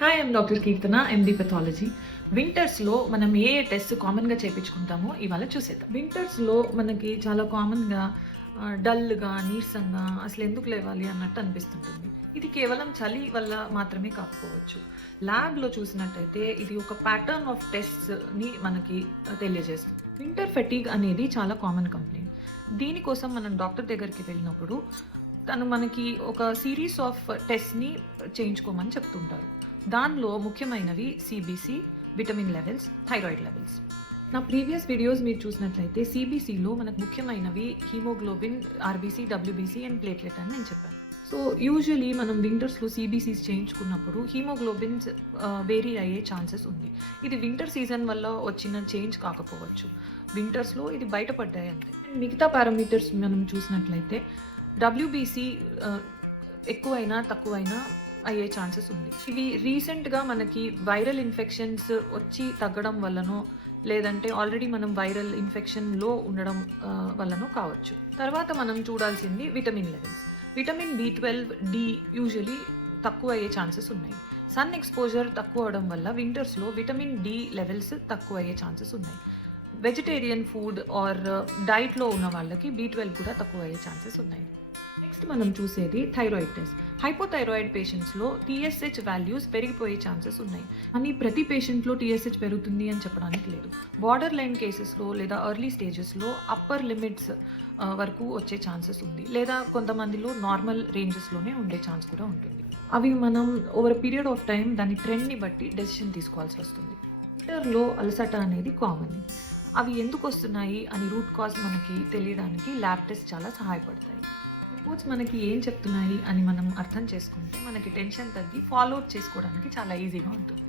Hi, I'm doctor Keerthana, MD pathology. వింటర్స్లో మనం ఏ టెస్ట్ కామన్గా చేయించుకుంటామో ఇవాళ చూసేద్దాం. వింటర్స్లో మనకి చాలా కామన్గా డల్గా, నీరసంగా, అసలు ఎందుకు లేవాలి అన్నట్టు అనిపిస్తుంటుంది. ఇది కేవలం చలి వల్ల మాత్రమే కాకపోవచ్చు. ల్యాబ్లో చూసినట్టయితే ఇది ఒక ప్యాటర్న్ ఆఫ్ టెస్ట్ని మనకి తెలియజేస్తుంది. వింటర్ ఫెటీగ్ అనేది చాలా కామన్ కంప్లైంట్. దీనికోసం మనం డాక్టర్ దగ్గరికి వెళ్ళినప్పుడు తను మనకి ఒక సిరీస్ ఆఫ్ టెస్ట్ని చేయించుకోమని చెప్తుంటారు. దానిలో ముఖ్యమైనవి CBC, vitamin levels, thyroid levels. నా ప్రీవియస్ వీడియోస్ మీరు చూసినట్లయితే సిబిసిలో మనకు ముఖ్యమైనవి haemoglobin, RBC, WBC and platelet అని నేను చెప్పాను. సో యూజువలీ మనం వింటర్స్లో సిబిసిస్ చేయించుకున్నప్పుడు హీమోగ్లోబిన్స్ వేరీ అయ్యే ఛాన్సెస్ ఉంది. ఇది వింటర్ సీజన్ వల్ల వచ్చిన చేంజ్ కాకపోవచ్చు. వింటర్స్లో ఇది బయటపడ్డాయి అంతే. మిగతా పారామీటర్స్ మనం చూసినట్లయితే డబ్ల్యూబీసీ ఎక్కువైనా తక్కువైనా అయ్యే ఛాన్సెస్ ఉంది. ఇవి రీసెంట్గా మనకి వైరల్ ఇన్ఫెక్షన్స్ వచ్చి తగ్గడం వల్లనో లేదంటే ఆల్రెడీ మనం వైరల్ ఇన్ఫెక్షన్లో ఉండడం వల్లనో కావచ్చు. తర్వాత మనం చూడాల్సింది vitamin levels. Vitamin B12, D usually తక్కువ అయ్యే ఛాన్సెస్ ఉన్నాయి. సన్ ఎక్స్పోజర్ తక్కువ అవడం వల్ల వింటర్స్లో విటమిన్ D లెవెల్స్ తక్కువ అయ్యే ఛాన్సెస్ ఉన్నాయి. వెజిటేరియన్ ఫుడ్ ఆర్ డైట్లో ఉన్న వాళ్ళకి B12 కూడా తక్కువ అయ్యే ఛాన్సెస్ ఉన్నాయి. నెక్స్ట్ మనం చూసేది థైరాయిడ్ టెస్ట్. హైపోథైరాయిడ్ పేషెంట్స్లో TSH వాల్యూస్ పెరిగిపోయే ఛాన్సెస్ ఉన్నాయి. కానీ ప్రతి పేషెంట్లో TSH పెరుగుతుంది అని చెప్పడానికి లేదు. బార్డర్ లైన్ కేసెస్లో లేదా ఎర్లీ స్టేజెస్లో అప్పర్ లిమిట్స్ వరకు వచ్చే ఛాన్సెస్ ఉంది, లేదా కొంతమందిలో నార్మల్ రేంజెస్లోనే ఉండే ఛాన్స్ కూడా ఉంటుంది. అవి మనం ఓవర్ పీరియడ్ ఆఫ్ టైం దాని ట్రెండ్ని బట్టి డెసిషన్ తీసుకోవాల్సి వస్తుంది. వింటర్లో అలసట అనేది కామన్. అవి ఎందుకు వస్తున్నాయి అని రూట్ కాజ్ మనకి తెలియడానికి ల్యాబ్ టెస్ట్ చాలా సహాయపడతాయి. రిపోర్ట్స్ మనకి ఏం చెప్తున్నాయి అని మనం అర్థం చేసుకుంటే మనకి టెన్షన్ తగ్గి ఫాలో అప్ చేసుకోవడానికి చాలా ఈజీగా ఉంటుంది.